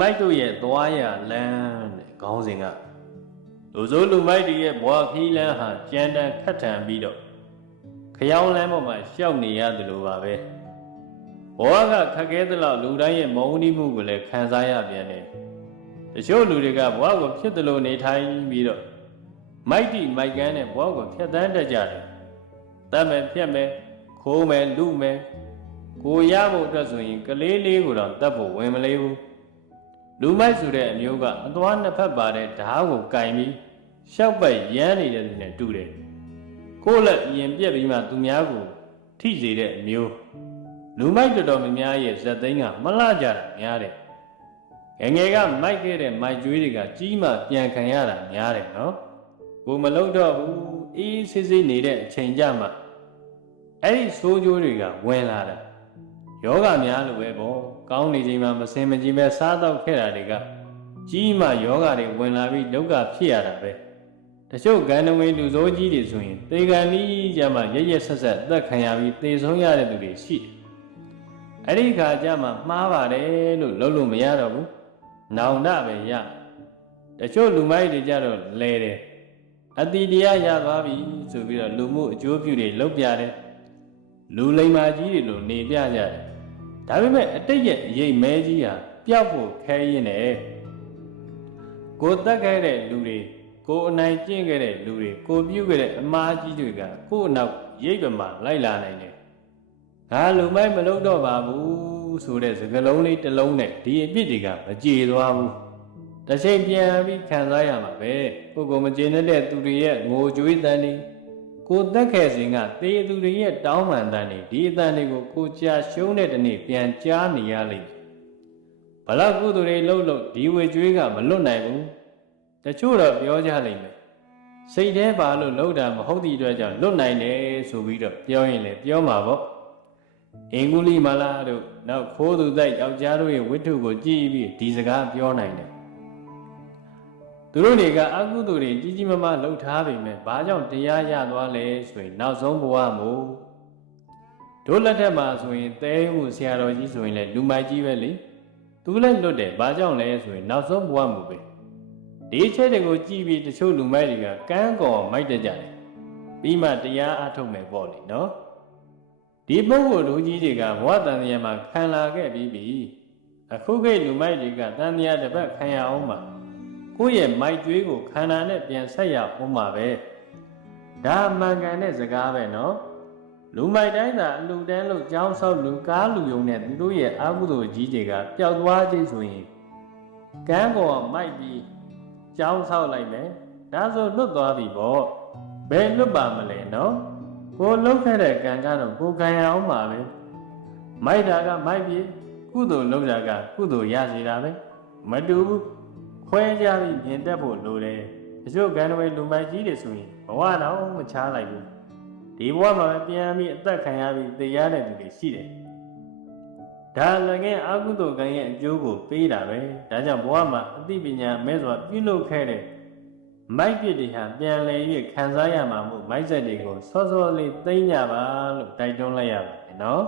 မိုက်တို့ရဲ့သွားရလမ်းတဲ့ခေါင်းစဉ်ကလူစိုးလူမိုက်တွေရဲ့ဘွားခီးလန်းဟာကြမ်းတမ်းခတ်ထန်ပြီးတော့ခရောင်းလမ်းပေါ်မှာရှောက်နေရတယ်လို့ပါပဲဘွားကခက်ခဲသလောက်လူတိုင်းရဲ့မုန်းတီးမှုကိုလည်းခံစားရပြန်တယ်တချို့လူတွေကဘွားကိုဖြစ်တယ်လို့နေထိုင်ပြီးတော့မိုက်တီမိုက်ကန်းနဲ့ဘွားကိုဖျက်ဆီးတတ်ကြတယ်တတ်မယ်ဖြတ်မယ်ခိုးမယ်လူမယ်ကိုရဖို့အတွက်ဆိုရင်ကလေးလေးကိုတော့တတ်ဖို့ဝင်မလေးဘူးလူမိုက်ဆိုတဲ့အမျိုးကအသွားနှစ်ဖက်ပါတဲ့ဓာတ်ကိုကင်ပြီးရှောက်ပိုက်ရမ်းနေတဲ့သူနဲ့တူတယ်ကိုယ့်လက်ရင်ပြက်ပြီးမှသူများကိုထိစေတဲ့အမျိုးလူမိုက်တော်များများရဲ့ဇက်သိန်းကမလှကြတာများတယ်ငယ်ကမိုက်ခဲ့တဲ့မိုက်ကျွေးတွေကကြီးမှပြန်ခံရတာများတယ်နော်ကိုမလုံးတော့ဘူးအေးဆေးဆေးနေတဲ့အချိန်ကြမှာအဲ့ဒီဆိုးကျိုးတွေကဝင်လာတာယောဂများလို့ပဲပေါ့ကောင်းနေချိန်မှာမစင်မကြည်ပဲစားတော့ခဲ့တာတွေကကြီးမှယောဂတွေဝင်လာပြီးဒုက္ခဖြစ်ရတာပဲတချို့ကံတဝင်းလူဆိုးကြီးတွေဆိုရင်သေကံကြီးကြမှာရရက်ဆက်ဆက်အသက်ခံရပြီးသေဆုံးရတဲ့သူတွေရှိတယ်အဲ့ဒီခါကျမှမှားပါတယ်လို့လုပ်လို့မရတော့ဘူးနောင်တပဲရတချို့လူမိုက်တွေကြတော့လဲတယ်အတိတရားရသွားပြီဆိုပြီးတော့လူမှုအကျိုးပြုတွေလုပ်ပြတယ်လူလိမ္မာကြီးတွေလိုနေပြကြတယ်ဒါပေမဲ့အတိတ်ရဲ့ရိတ်မဲကြီးဟာပျောက်ဖို့ခဲရင်းတယ်ကိုတက်ခဲ့တဲ့လူတွေကိုအနိုင်ကျင့်ခဲ့တဲ့လူတွေကိုပြုခဲ့တဲ့အမားကြီးတွေကကို့နောက်ရိတ်ပမာလိုက်လာနိုင်တယ်ငါလူမိုက်မလုပ်တော့ပါဘူးဆိုတဲ့စကားလုံးလေးတစ်လုံးနဲ့ဒီအပြစ်တွေကမကြေသွားဘူးတစ်ချိန်ပြန်ပြီးခံစားရမှာပဲကိုကိုမကျေနပ်တဲ့သူတွေရဲ့ငိုကြွေးတန်တွေကိုတက်ခဲ့စဉ်ကသေသူတွေရဲ့တောင်းပန်တန်တွေဒီအတန်တွေကိုကိုကြာရှုံးတဲ့တနေ့ပြန်ကြားနေရလိမ့်ဘလောက်ကုသူတွေလှုပ်လို့ဒီဝေကျွေးကမလွတ်နိုင်ဘူးတချို့တော့ပြောကြလိမ့်မယ်စိတ်ထဲပါလို့လှုပ်တာမဟုတ်သည့်အတွက်ကြောင့်လွတ်နိုင်တယ်ဆိုပြီးတော့ပြောရင်လည်းပြောမှာပေါ့အင်္ဂုလိမာလာတို့နောက်ခိုးသူတိုက်ယောက်ျားတို့ရဲ့ဝိတ္ထုကိုကြည့်ပြီးဒီစကားပြောနိုင်တယ်သူတို့တွေကအကုသိုလ်တွေကြီးကြီးမားမားလှုပ်ထားပေမဲ့ဘာကြောင့်တရားရသွားလဲဆိုရင်နောက်ဆုံးဘဝမို့တို့လက်ထက်မှာဆိုရင်တဲဟုဆရာတော်ကြီးဆိုရင်လည်းလူမိုက်ကြီးပဲလေသူလည်းလွတ်တယ်ဘာကြောင့်လဲဆိုရင်နောက်ဆုံးဘဝမို့ပဲဒီချက်တွေကိုကြည့်ပြီးတချို့လူမိုက်တွေကကန်းကော်မိုက်တကြတယ်ပြီးမှတရားအထုတ်မယ်ပေါ့လေနော်ဒီပုဂ္ဂိုလ်လူကြီးတွေကဘဝတန်တရားမှာခံလာခဲ့ပြီးပြီအခုခေတ်လူမိုက်တွေကတန်တရားတစ်ပတ်ခံရအောင်မှာကိုယ့်ရဲ့မိုက်ကျွေးကိုခန္ဓာနဲ့ပြန်ဆက်ရအောင်မှာပဲဒါမှန်ကန်တဲ့စကားပဲနော်လူမိုက်တိုင်းသာအလူတန်းလို့ကြောင်းဆောက်လူကားလူယုံနဲ့သူတို့ရဲ့အာဟုသို့ကြီးတွေကပျောက်သွားခြင်းဆိုရင်ကန်းပေါ်မိုက်ပြီးကြောင်းဆောက်လိုက်မယ်ဒါဆိုလွတ်သွားပြီပေါ့ဘယ်လွတ်ပါမလဲနော်ကိုလှုပ်ခဲ့တဲ့ကံကတော့ကိုခံရအောင်ပါပဲမိုက်တာကမိုက်ပြီးကုသိုလ်လုပ်တာကကုသိုလ်ရစေတာပဲမတူဘူးခွဲကြပြီးမြင်တတ်ဖို့လိုတယ်တချို့ကံတွေလူမိုက်ကြီးတွေဆိုရင်ဘဝတော့မချားလိုက်ဘူးဒီဘဝမှာပြန်ပြီးအသက်ခံရပြီးသိရတဲ့သူတွေရှိတယ်ဒါလည်းငယ်အကုသိုလ်ကံရဲ့အကျိုးကိုပေးတာပဲဒါကြောင့်ဘဝမှာအသိပညာမဲ့စွာပြုလုပ်ခဲ့တဲ့မိုက်ပြစ်တွေဟာပြန်လည်၍ခံစားရမှာမို့မိုက်ဆက်တွေကိုစောစောလေးသိမ့်ကြပါလို့တိုက်တွန်းလိုက်ရပါတယ်နော်